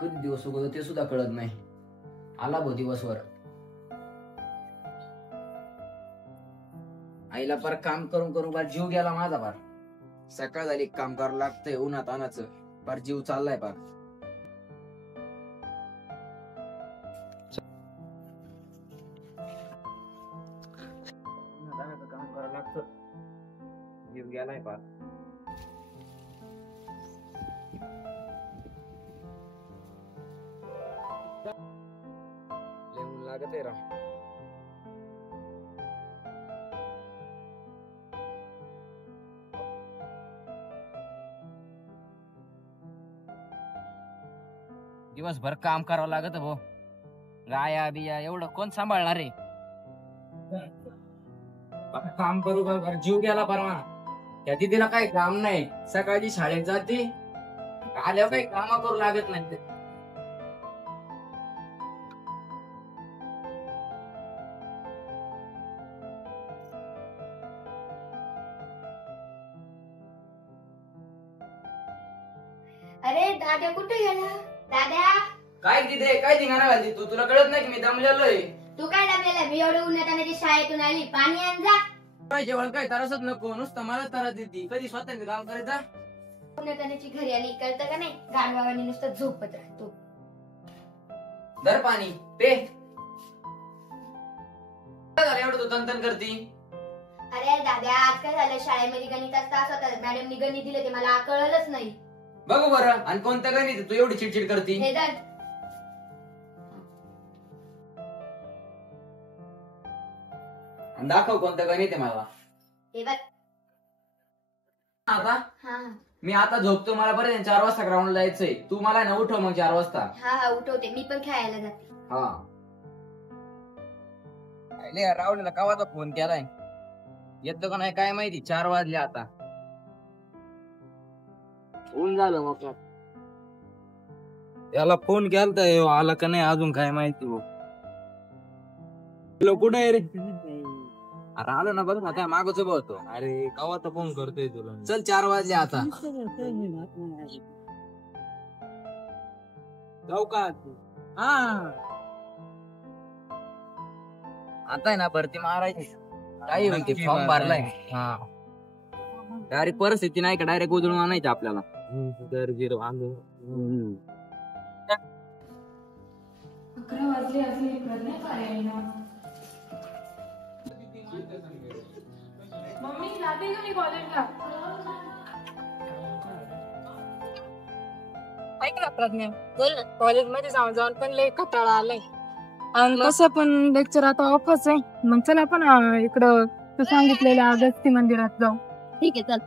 कधी दिवस उगवतो ते सुद्धा कळत नाही. आला भो दिवसभर. आईला पार काम करून करून पार जीव गेला माझा पार. सकाळ झाली काम करावं लागतंय उन्हात अनाचं. पार जीव चाललाय पार. काम करावं लागतं. जीव गेलाय पार. लय ऊन लागत आहे राव. दिवसभर काम करावं लागत भाऊ. गाया बिया एवढं कोण सांभाळणार आहे. काम करू का जीव गेला परवा. त्या तिला काही काम नाही. सकाळची शाळेत जाते आल्यावर काही काम करू लागत नाही. अरे दादा कुठे गेला? दादा काय तिथे काय धिंगाणा घालती तू. तुला कळत नाही की मी दमलेलोय. तू काय लागलेला? मी एवढं उन्हातानाची शाळेतून आली. पाणी आण जा. काय जेवण काय तरसच नको. नुसतं मला त्रास देती. कधी स्वतःच काम करायचा. उन्हातानाची घरी आली कळतं का नाही? गाढवावानी नुसतं झोपत राहतो. धर पाणी पे. काय एवढं तू तंतन करती. अरे दादा आज काय झालं? शाळेमध्ये गणिताचा तास होता. मॅडमनी गणित दिले ते मला कळलंच नाही. बघू बरं. आणि कोणतं गणित तू एवढी चिडचिड करती. हे धर. दाखव कोणतं गणित आहे मला. हे बघ. आता हा मी आता झोपतो. मला बरं 4 वाजता ग्राउंडला जायचंय. तू मला ना उठव मग 4 वाजता. हा उठवते. मी पण खेळायला जाते. हा राहुलला कावाचा फोन केलाय. येतो का नाही काय माहिती. 4 वाजले आता. ऊन झालं मग. याला फोन केलता आला का नाही अजून काय माहिती. कुठे आहे रे? अरे आलो ना बघ ना काय मागच उभा होतो. अरे कवाचा फोन करतोय तुला. चल 4 वाजले आता. जाऊ का? हा आता आहे ना भरती मारायची. काही होईल ते फॉर्म भरलाय. हा डायरेक्ट परिस्थिती नाही का डायरेक्ट उजळून आणायचं आपल्याला. मम्मी जाते का मी कॉलेजला? ऐक ना प्रज्ञा, कॉलेजमध्ये जाऊन जाऊन पण लय कंटाळा आलाय. आणि कसं पण लेक्चर आता ऑफच आहे. मग चल आपण इकडं तू सांगितलेल्या अगस्ती मंदिरात जाऊ. ठीक आहे चल.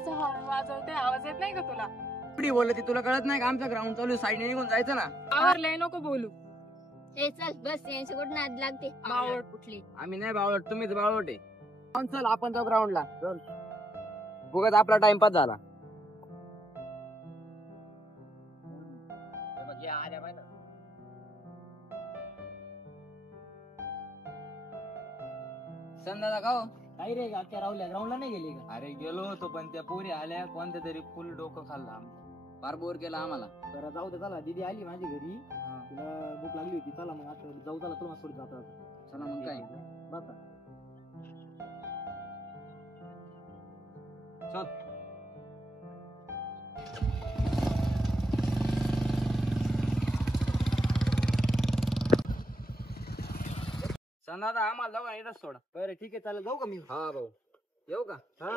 कसं हॉर्न वाजवते, आवाज येत नाही का तुला? एवढी बोलत तुला कळत नाही का आमचा ग्राउंड चालू साईडने निघून जायचं ना. आवरलंय, नको बोलू. हे चल बस यांची कुठं नाद लागते बावळट कुठली. आम्ही नाही बावळट, तुम्हीच बावळट आहे. चल आपण जाऊ ग्राउंडला. बघत आपला टाइमपास झाला. संध्याचा का हो? काय रे आजच्या राहुल्या ग्राउंडला नाही गेली का? अरे गेलो होतो पण त्या पोरी आल्या, कोणत्या तरी फुल डोकं खाल्लं आमचं. फार बोर केला आम्हाला. तर जाऊ दे, चला दीदी आली माझी घरी, तिला भूक लागली होती. चला मग आता जाऊ, चला तुला सोडून जातो. चला मग काय बसा. संध्याचा आम्हाला जाऊ येतच सोडा. बरं ठीक आहे, चालेल. जाऊ का मी? हा भाऊ, येऊ का? हा.